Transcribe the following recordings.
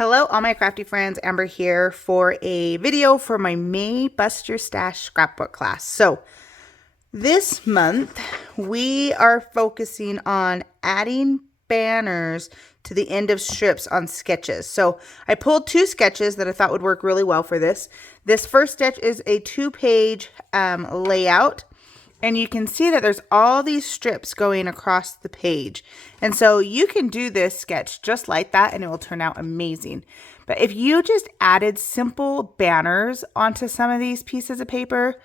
Hello all my crafty friends, Amber here for a video for my May Bust Your Stash scrapbook class. So this month we are focusing on adding banners to the end of strips on sketches. So I pulled two sketches that I thought would work really well for this. This first sketch is a 2-page layout. And you can see that there's all these strips going across the page. And so you can do this sketch just like that and it will turn out amazing. But if you just added simple banners onto some of these pieces of paper,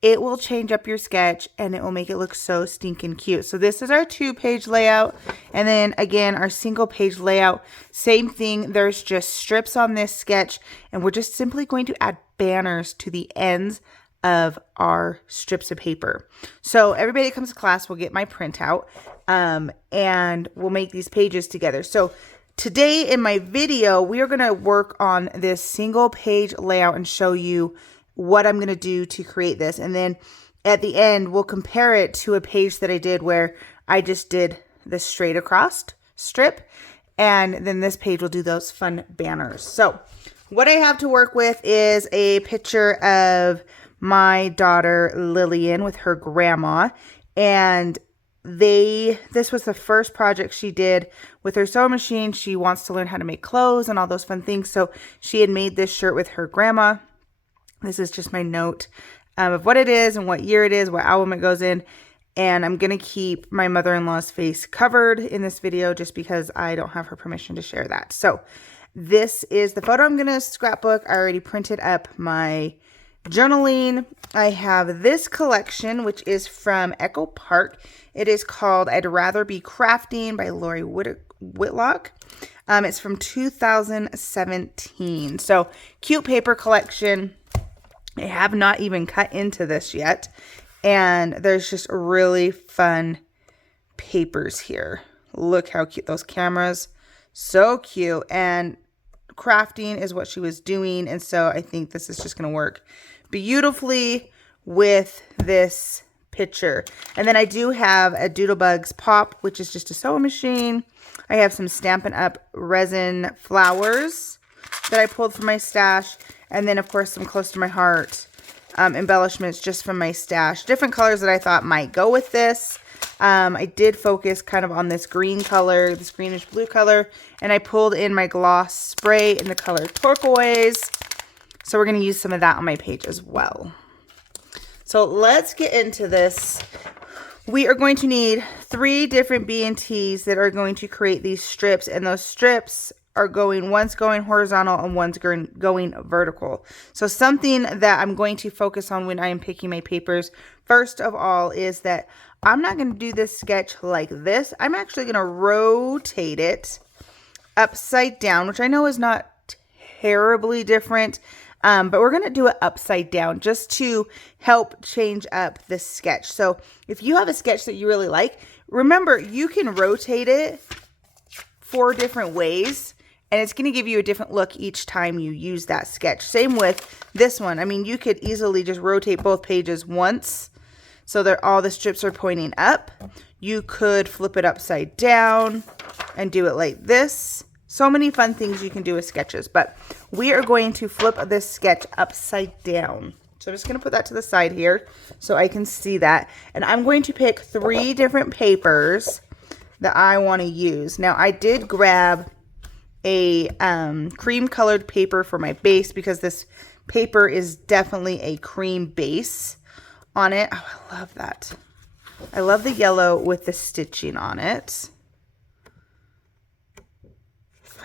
it will change up your sketch and it will make it look so stinking cute. So this is our 2-page layout. And then again, our single page layout, same thing. There's just strips on this sketch and we're just simply going to add banners to the ends of our strips of paper. So everybody that comes to class will get my printout and we'll make these pages together. So today in my video, we are going to work on this single page layout and show you what I'm going to do to create this. And then at the end, we'll compare it to a page that I did where I just did the straight across strip. And then this page will do those fun banners. So what I have to work with is a picture of my daughter Lillian with her grandma, and this was the first project she did with her sewing machine. She wants to learn how to make clothes and all those fun things, so she had made this shirt with her grandma. This is just my note of what it is and what year it is, what album it goes in, and I'm gonna keep my mother-in-law's face covered in this video just because I don't have her permission to share that. So this is the photo I'm gonna scrapbook. I already printed up my journaling. I have this collection, which is from Echo Park. It is called I'd Rather Be Crafting by Lori Whitlock. It's from 2017. So cute paper collection. I have not even cut into this yet. And there's just really fun papers here. Look how cute those cameras. So cute. And crafting is what she was doing. And so I think this is just going to work beautifully with this picture. And then I do have a Doodlebugs Pop, which is just a sewing machine. I have some Stampin' Up! Resin flowers that I pulled from my stash. And then, of course, some close to my heart embellishments just from my stash. Different colors that I thought might go with this. I did focus kind of on this green color, this greenish blue color. And I pulled in my gloss spray in the color turquoise. So we're going to use some of that on my page as well. So let's get into this. We are going to need 3 different B&Ts that are going to create these strips. And those strips are one's going horizontal and one's going vertical. So something that I'm going to focus on when I am picking my papers, first of all, is that I'm not going to do this sketch like this. I'm actually going to rotate it upside down, which I know is not terribly different. But we're going to do it upside down just to help change up this sketch. So if you have a sketch that you really like, remember you can rotate it 4 different ways and it's going to give you a different look each time you use that sketch. Same with this one. I mean, you could easily just rotate both pages once so that all the strips are pointing up. You could flip it upside down and do it like this. So many fun things you can do with sketches, but we are going to flip this sketch upside down. So I'm just going to put that to the side here so I can see that. And I'm going to pick 3 different papers that I want to use. Now, I did grab a cream colored paper for my base because this paper is definitely a cream base on it. Oh, I love that. I love the yellow with the stitching on it.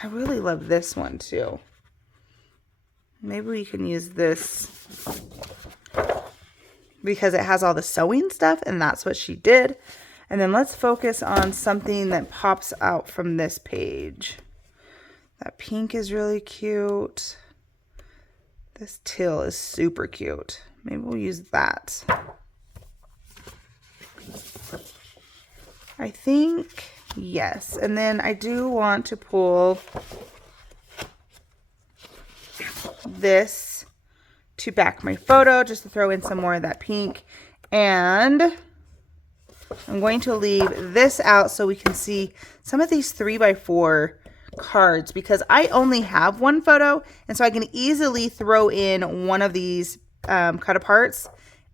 I really love this one too. Maybe we can use this because it has all the sewing stuff and that's what she did. And then let's focus on something that pops out from this page. That pink is really cute. This teal is super cute. Maybe we'll use that. I think, yes. And then I do want to pull this to back my photo just to throw in some more of that pink. And I'm going to leave this out so we can see some of these 3x4 cards because I only have one photo, and so I can easily throw in one of these cut aparts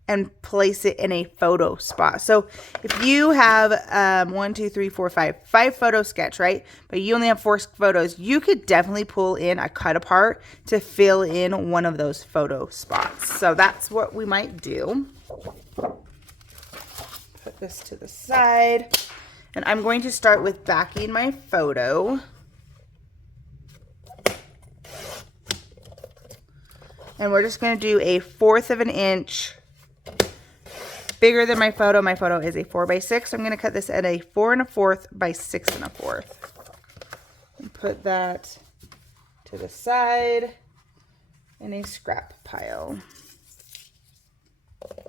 and place it in a photo spot. So if you have 5 photo sketch, right? But you only have 4 photos, you could definitely pull in a cut apart to fill in one of those photo spots. So that's what we might do. Put this to the side. And I'm going to start with backing my photo. And we're just going to do a 1/4 of an inch bigger than my photo. My photo is a 4x6. So I'm going to cut this at a 4 1/4 by 6 1/4. And put that to the side in a scrap pile.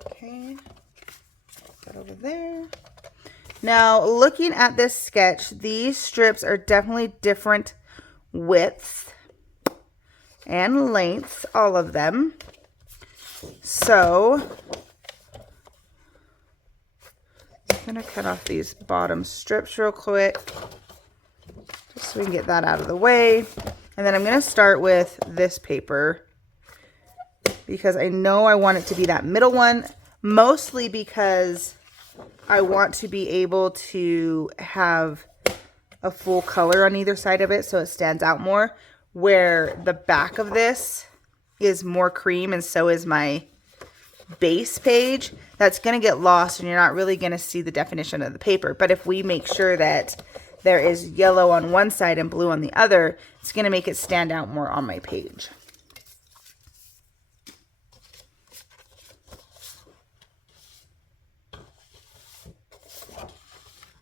Okay, put that over there. Now, looking at this sketch, these strips are definitely different widths and lengths, all of them. So I'm going to cut off these bottom strips real quick, just so we can get that out of the way. And then I'm going to start with this paper because I know I want it to be that middle one, mostly because I want to be able to have a full color on either side of it so it stands out more, where the back of this is more cream and so is my base page. That's going to get lost and you're not really going to see the definition of the paper. But if we make sure that there is yellow on one side and blue on the other, it's going to make it stand out more on my page.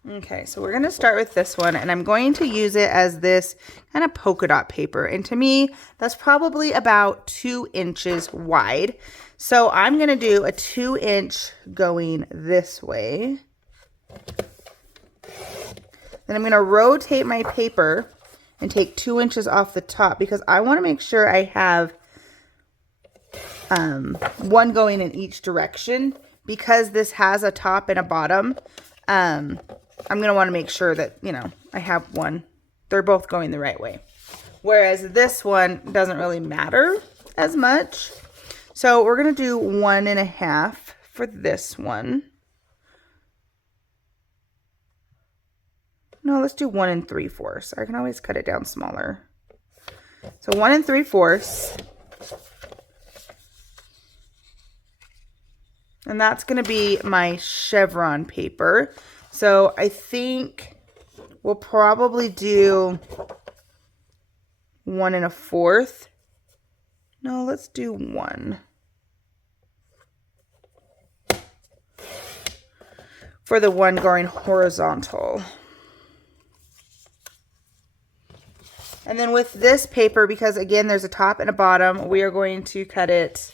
Okay, so we're going to start with this one, and I'm going to use it as this kind of polka dot paper. And to me, that's probably about 2 inches wide. So I'm going to do a 2-inch going this way. Then I'm going to rotate my paper and take 2 inches off the top because I want to make sure I have one going in each direction. Because this has a top and a bottom, I'm going to want to make sure that, you know, I have one. They're both going the right way. Whereas this one doesn't really matter as much. So we're going to do 1 1/2 for this one. No, let's do 1 3/4. I can always cut it down smaller. So 1 3/4. And that's going to be my chevron paper. So I think we'll probably do 1 1/4. No, let's do 1. For the one going horizontal. And then with this paper, because again, there's a top and a bottom, we are going to cut it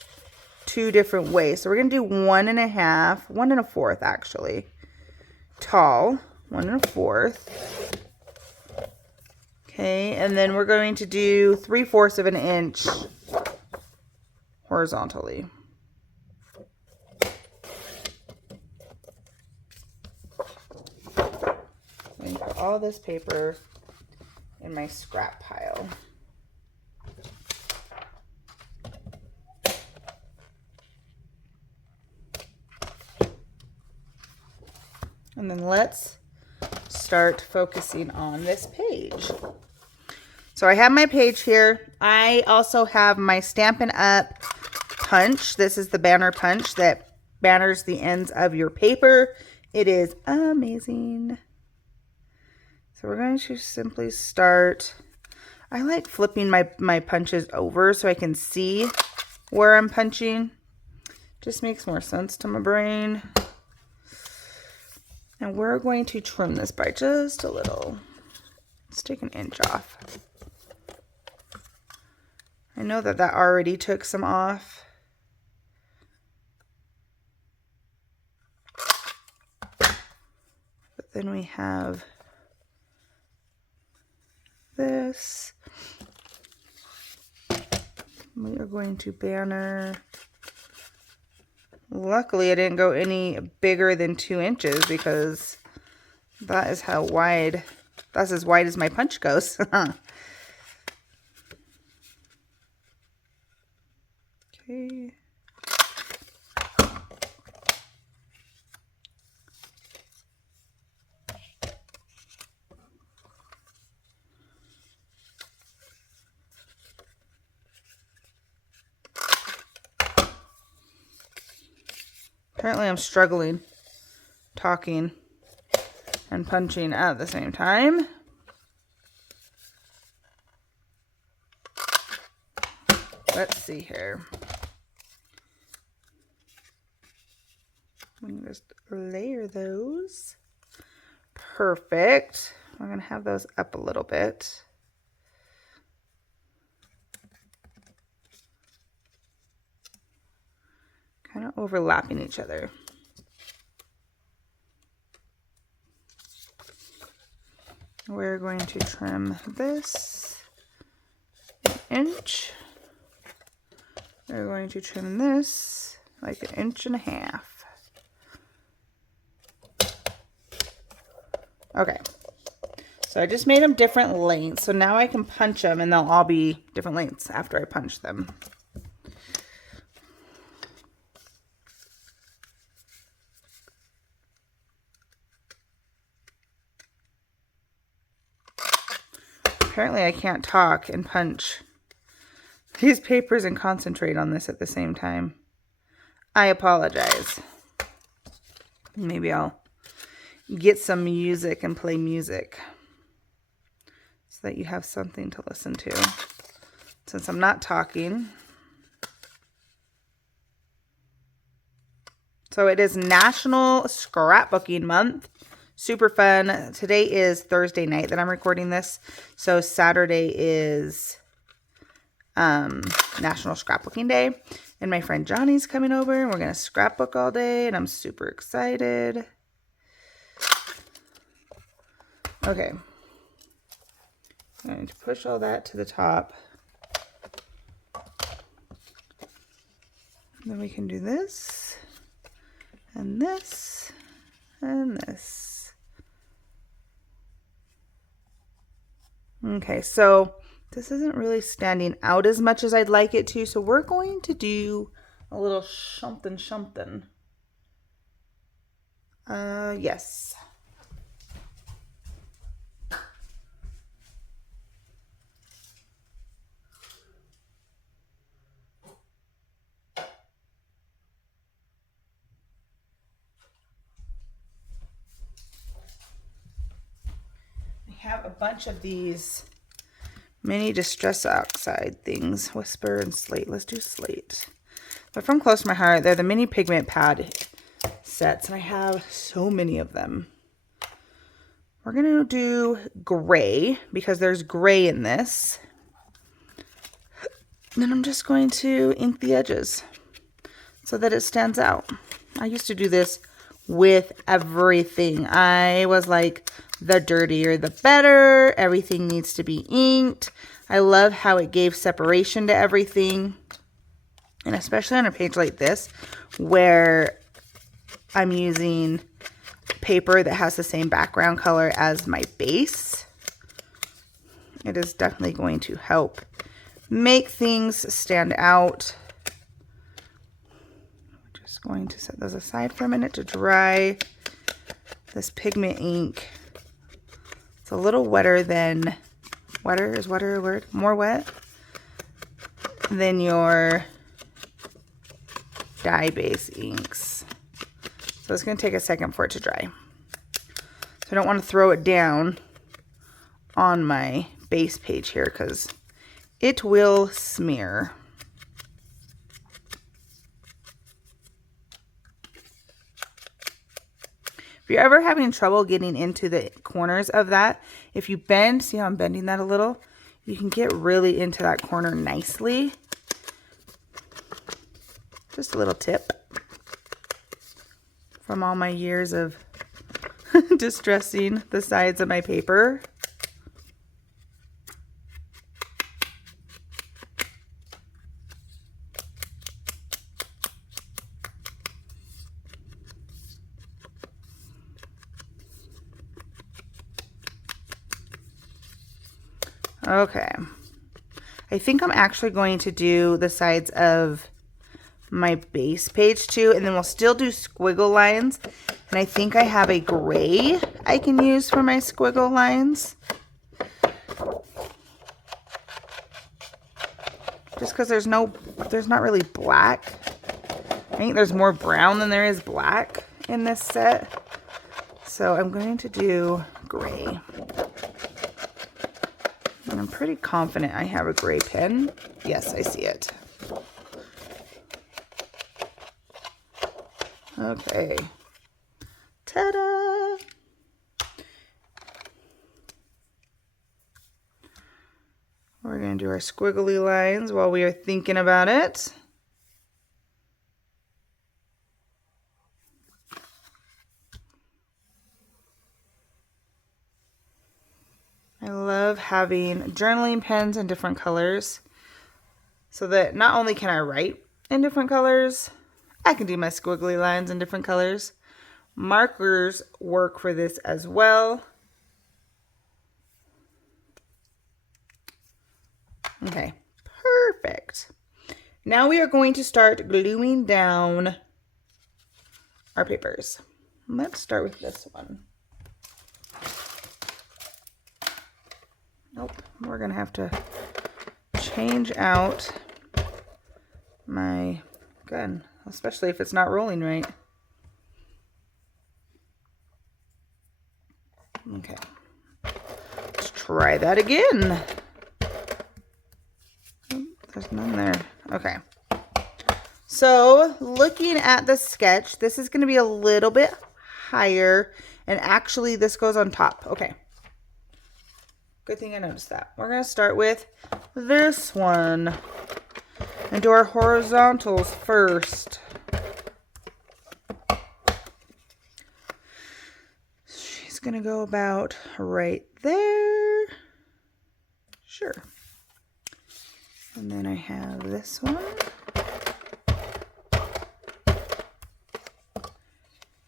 2 different ways. So we're going to do 1 1/2, 1 1/4 actually. Tall, 1 1/4. Okay, and then we're going to do 3/4 of an inch horizontally. I'm going to put all this paper in my scrap pile. And then let's start focusing on this page. So I have my page here. I also have my Stampin' Up! Punch. This is the banner punch that banners the ends of your paper. It is amazing. So we're going to simply start. I like flipping my punches over so I can see where I'm punching. Just makes more sense to my brain. And we're going to trim this by just a little. Let's take 1 inch off. I know that already took some off. But then we have this. We are going to banner. Luckily, I didn't go any bigger than 2 inches because that is how wide That's as wide as my punch goes. Okay. Apparently I'm struggling talking and punching at the same time. Let's see here. We can just layer those. Perfect. We're going to have those up a little bit. Kind of overlapping each other. We're going to trim this an inch. We're going to trim this like 1.5 inches. Okay. So I just made them different lengths. So now I can punch them and they'll all be different lengths after I punch them. Apparently I can't talk and punch these papers and concentrate on this at the same time. I apologize. Maybe I'll get some music and play music so that you have something to listen to since I'm not talking. So it is National Scrapbooking Month. Super fun. Today is Thursday night that I'm recording this. So Saturday is National Scrapbooking Day. And my friend Johnny's coming over and we're going to scrapbook all day. And I'm super excited. Okay. I'm going to push all that to the top. Then we can do this. And this. And this. Okay, so this isn't really standing out as much as I'd like it to, so we're going to do a little something. Yes. Have a bunch of these mini Distress Oxide things. Whisper and Slate. Let's do Slate. But from close to my heart, they're the mini pigment pad sets, and I have so many of them. We're going to do gray because there's gray in this. And then I'm just going to ink the edges so that it stands out. I used to do this with everything. I was like, the dirtier the better. Everything needs to be inked. I love how it gave separation to everything. And especially on a page like this where I'm using paper that has the same background color as my base. It is definitely going to help make things stand out. I'm just going to set those aside for a minute to dry. This pigment ink, it's a little wetter than, wetter, is wetter a word? More wet than your dye base inks. So it's going to take a second for it to dry. So I don't want to throw it down on my base page here because it will smear. If you're ever having trouble getting into the corners of that, if you bend, see how I'm bending that a little? You can get really into that corner nicely. Just a little tip from all my years of distressing the sides of my paper. Okay. I think I'm actually going to do the sides of my base page too, and then we'll still do squiggle lines. And I think I have a gray I can use for my squiggle lines. Just because there's not really black. I think there's more brown than there is black in this set. So I'm going to do gray. And I'm pretty confident I have a gray pen. Yes, I see it. Okay. Ta-da! We're going to do our squiggly lines while we are thinking about it. I love having journaling pens in different colors so that not only can I write in different colors, I can do my squiggly lines in different colors. Markers work for this as well. Okay, perfect. Now we are going to start gluing down our papers. Let's start with this one. Nope, we're gonna have to change out my gun, especially if it's not rolling right. Okay, let's try that again. There's none there. Okay. So looking at the sketch, this is going to be a little bit higher, and actually this goes on top. Okay. Good thing I noticed that. We're going to start with this one and do our horizontals first. She's going to go about right there. Sure. And then I have this one.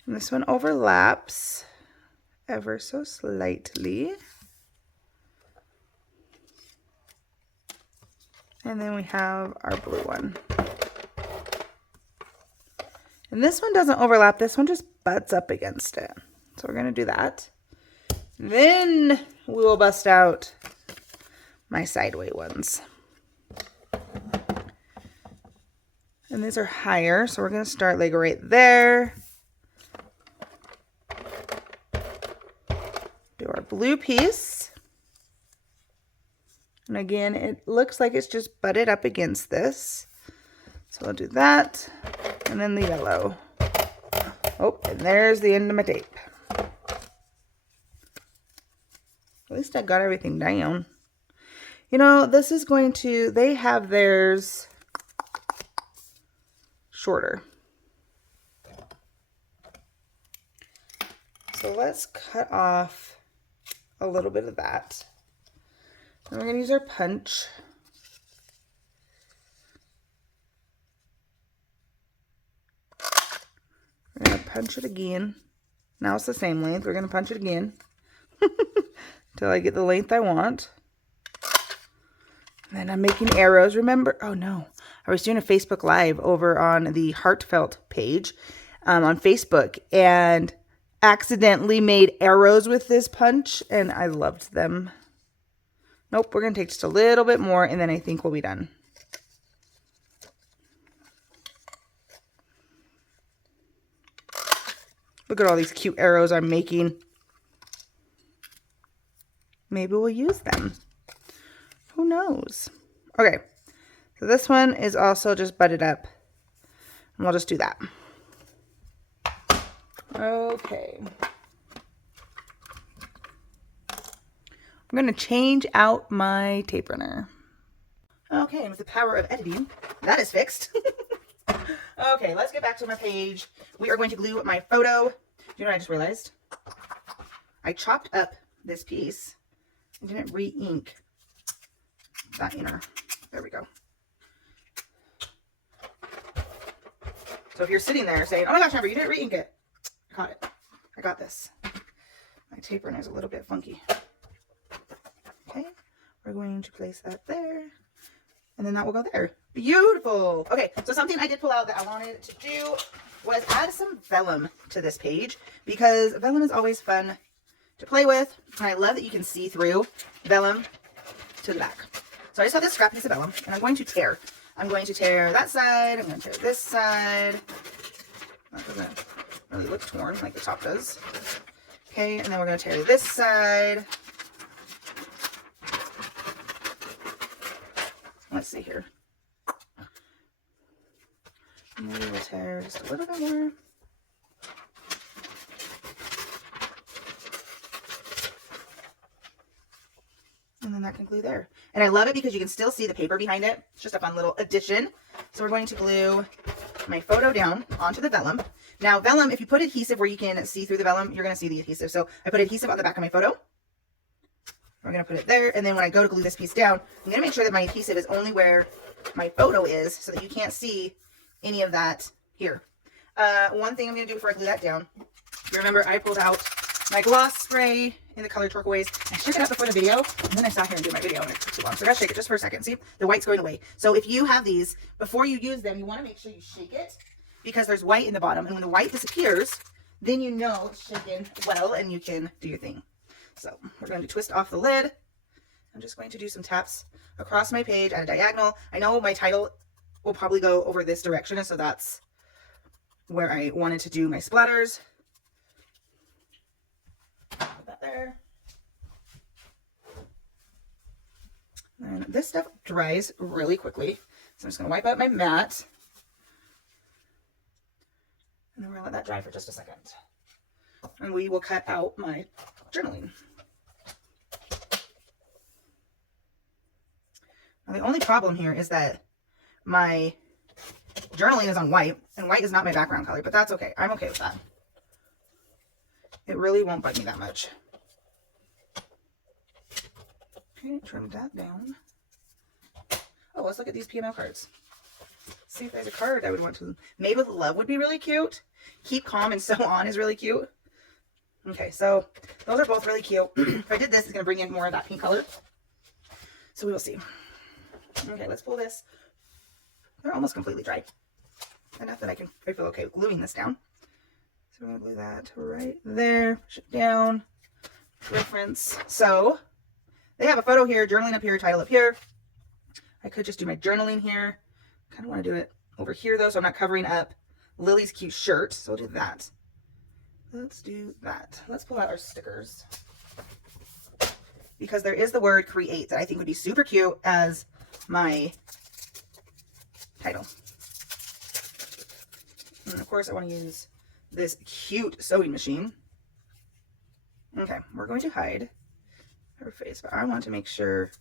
And this one overlaps ever so slightly. And then we have our blue one. And this one doesn't overlap. This one just butts up against it. So we're going to do that. Then we will bust out my sideway ones. And these are higher, so we're going to start like right there. Do our blue piece. And again, it looks like it's just butted up against this. So I'll do that. And then the yellow. Oh, and there's the end of my tape. At least I got everything down. You know, this is going to, they have theirs shorter. So let's cut off a little bit of that. And we're going to use our punch. We're going to punch it again. Now it's the same length. We're going to punch it again until I get the length I want. And then I'm making arrows. Remember, oh no, I was doing a Facebook Live over on the Heartfelt page on Facebook and accidentally made arrows with this punch, and I loved them. Nope, we're going to take just a little bit more, and then I think we'll be done. Look at all these cute arrows I'm making. Maybe we'll use them. Who knows? Okay, so this one is also just butted up. And we'll just do that. Okay. I'm going to change out my tape runner. Okay, with the power of editing, that is fixed. Okay, let's get back to my page. We are going to glue my photo. Do you know what I just realized? I chopped up this piece and didn't re-ink that inner. There we go. So if you're sitting there saying, oh my gosh, Amber, you didn't re-ink it. I caught it. I got this. My tape runner is a little bit funky. Okay. We're going to place that there. And then that will go there. Beautiful. Okay, so something I did pull out that I wanted to do was add some vellum to this page, because vellum is always fun to play with. And I love that you can see through vellum to the back. So I just have this scrap piece of vellum, and I'm going to tear. I'm going to tear that side. I'm going to tear this side. That doesn't really look torn like the top does. Okay, and then we're going to tear this side. Let's see here. Maybe we'll tear just a little bit more. And then that can glue there. And I love it because you can still see the paper behind it. It's just a fun little addition. So we're going to glue my photo down onto the vellum. Now vellum, if you put adhesive where you can see through the vellum, you're going to see the adhesive. So I put adhesive on the back of my photo. We're going to put it there. And then when I go to glue this piece down, I'm going to make sure that my adhesive is only where my photo is so that you can't see any of that here. One thing I'm going to do before I glue that down, you remember I pulled out my gloss spray in the color turquoise. I shook it up before the video, and then I sat here and do my video, and it took too long. So I got to shake it just for a second. See, the white's going away. So if you have these, before you use them, you want to make sure you shake it, because there's white in the bottom. And when the white disappears, then you know it's shaken well, and you can do your thing. So we're going to twist off the lid. I'm just going to do some taps across my page at a diagonal. I know my title will probably go over this direction, and so that's where I wanted to do my splatters. Put that there. And this stuff dries really quickly, so I'm just going to wipe out my mat. And then we're going to let that dry for just a second. And we will cut out my journaling. Now, the only problem here is that my journaling is on white, and white is not my background color, but that's okay. I'm okay with that. It really won't bite me that much. Okay, trim that down. Oh, let's look at these PML cards. See if there's a card I would want to. Made with Love would be really cute. Keep Calm and So On is really cute. Okay, so those are both really cute. If I did this, it's going to bring in more of that pink color. So we will see. Okay, let's pull this. They're almost completely dry. Enough that I feel okay with gluing this down. So we're going to glue that right there. Push it down. Reference. So they have a photo here, journaling up here, title up here. I could just do my journaling here. I kind of want to do it over here though, so I'm not covering up Lily's cute shirt. So we'll do that. Let's do that. Let's pull out our stickers, because there is the word create that I think would be super cute as my title. And of course I want to use this cute sewing machine. Okay, we're going to hide her face, but I want to make sure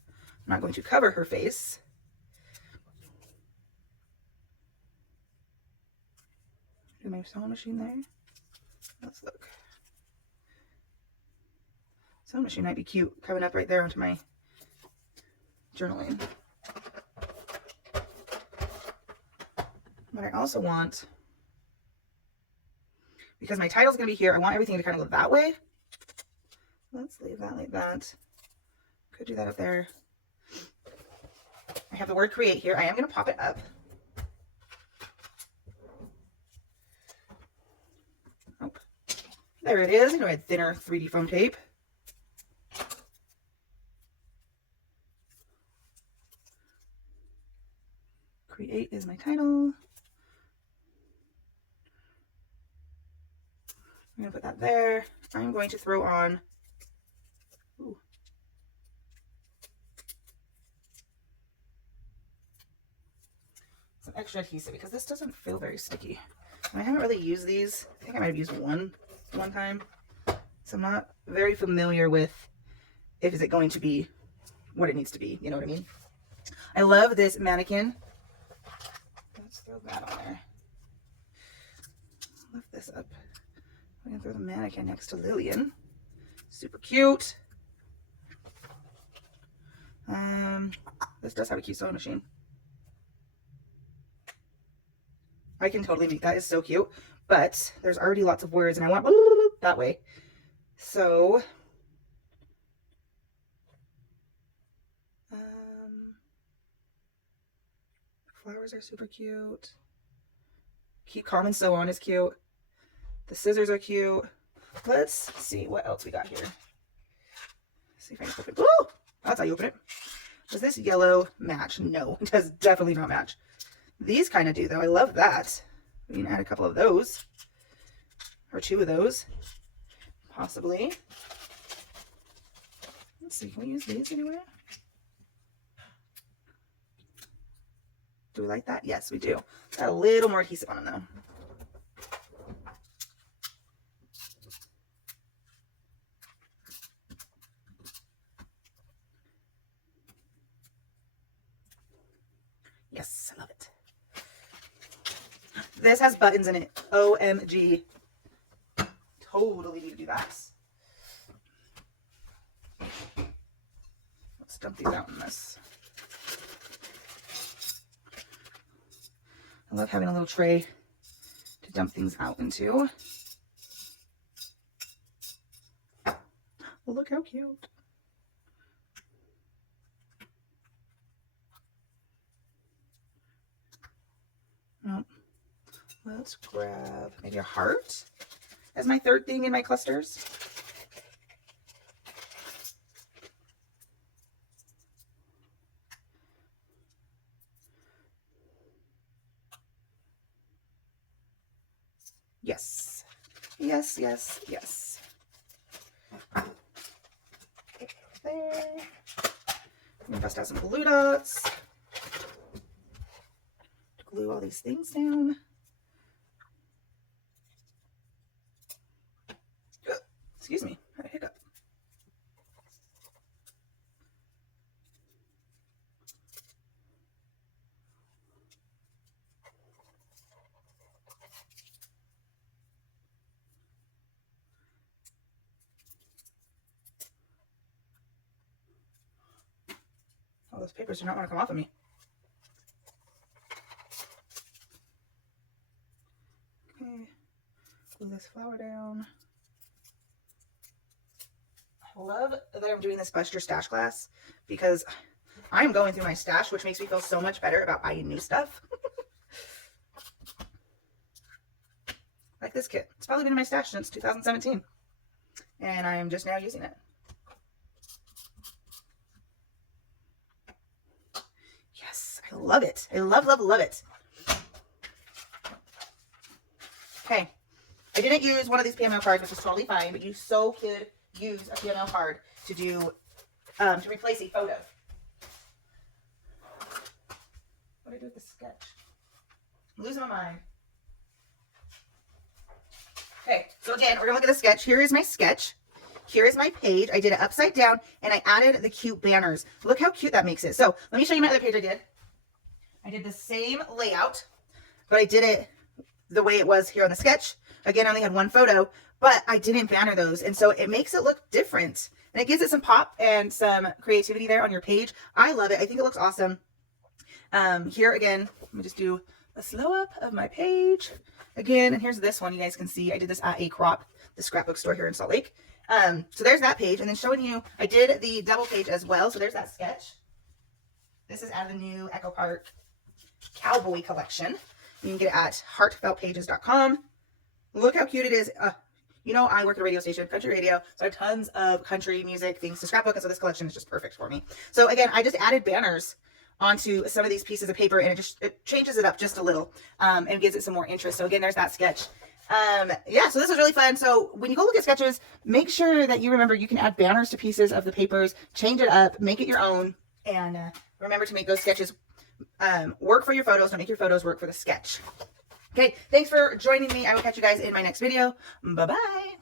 I'm not going to cover her face. Do my sewing machine there. Let's look. Sewing machine might be cute coming up right there onto my journaling. But I also want, because my title's going to be here, I want everything to kind of go that way. Let's leave that like that. Could do that up there. I have the word create here. I am going to pop it up. Oh, there it is. I'm going to add thinner 3D foam tape. Create is my title. I'm going to put that there. I'm going to throw on some extra adhesive, because this doesn't feel very sticky. And I haven't really used these. I think I might have used one time. So I'm not very familiar with if is it going to be what it needs to be. You know what I mean? I love this mannequin. Let's throw that on there. Lift this up. I'm going to throw the mannequin next to Lillian. Super cute. This does have a cute sewing machine. I can totally make that. Is so cute. But there's already lots of words, and I want that way. So Flowers are super cute. Keep calm and so on is cute. The scissors are cute. Let's see what else we got here. Let's see if I can open it. Ooh! That's how you open it. Does this yellow match? No, it does definitely not match. These kind of do though. I love that. We can add a couple of those. Or 2 of those. Possibly. Let's see, can we use these anywhere? Do we like that? Yes, we do. Got a little more adhesive on them though. Yes, I love it. This has buttons in it. OMG. Totally need to do that. Let's dump these out in this. I love having a little tray to dump things out into. Look how cute. Nope. Let's grab maybe a heart as my third thing in my clusters. Yes. Yes, yes, yes. There. I'm gonna bust out some glue dots. Glue all these things down. Excuse me, I had a hiccup. Oh, those papers do not want to come off of me. Okay, glue this flower down. I love that I'm doing this Bust Your Stash class because I'm going through my stash, which makes me feel so much better about buying new stuff. Like this kit. It's probably been in my stash since 2017. And I'm just now using it. Yes, I love it. I love, love, love it. Okay. I didn't use one of these PML cards, which is totally fine, but you so could use a PML card to do, to replace a photo. What do I do with the sketch? I'm losing my mind. Okay, so again, we're gonna look at the sketch. Here is my sketch. Here is my page. I did it upside down and I added the cute banners. Look how cute that makes it. So let me show you my other page I did. I did the same layout, but I did it the way it was here on the sketch. Again, I only had one photo, but I didn't banner those. And so it makes it look different. And it gives it some pop and some creativity there on your page. I love it. I think it looks awesome. Here again, let me just do a slow up of my page. Again, and here's this one. You guys can see I did this at the scrapbook store here in Salt Lake. So there's that page. And then showing you, I did the double page as well. So there's that sketch. This is out of the new Echo Park Cowboy collection. You can get it at heartfeltpages.com. Look how cute it is. You know, I work at a radio station, country radio, so I have tons of country music things to scrapbook, and so this collection is just perfect for me. So again, I just added banners onto some of these pieces of paper, and it changes it up just a little, and gives it some more interest. So again, there's that sketch. Yeah, so this was really fun. So when you go look at sketches, make sure that you remember you can add banners to pieces of the papers, change it up, make it your own, and remember to make those sketches work for your photos. Don't make your photos work for the sketch. Okay, thanks for joining me. I will catch you guys in my next video. Bye-bye.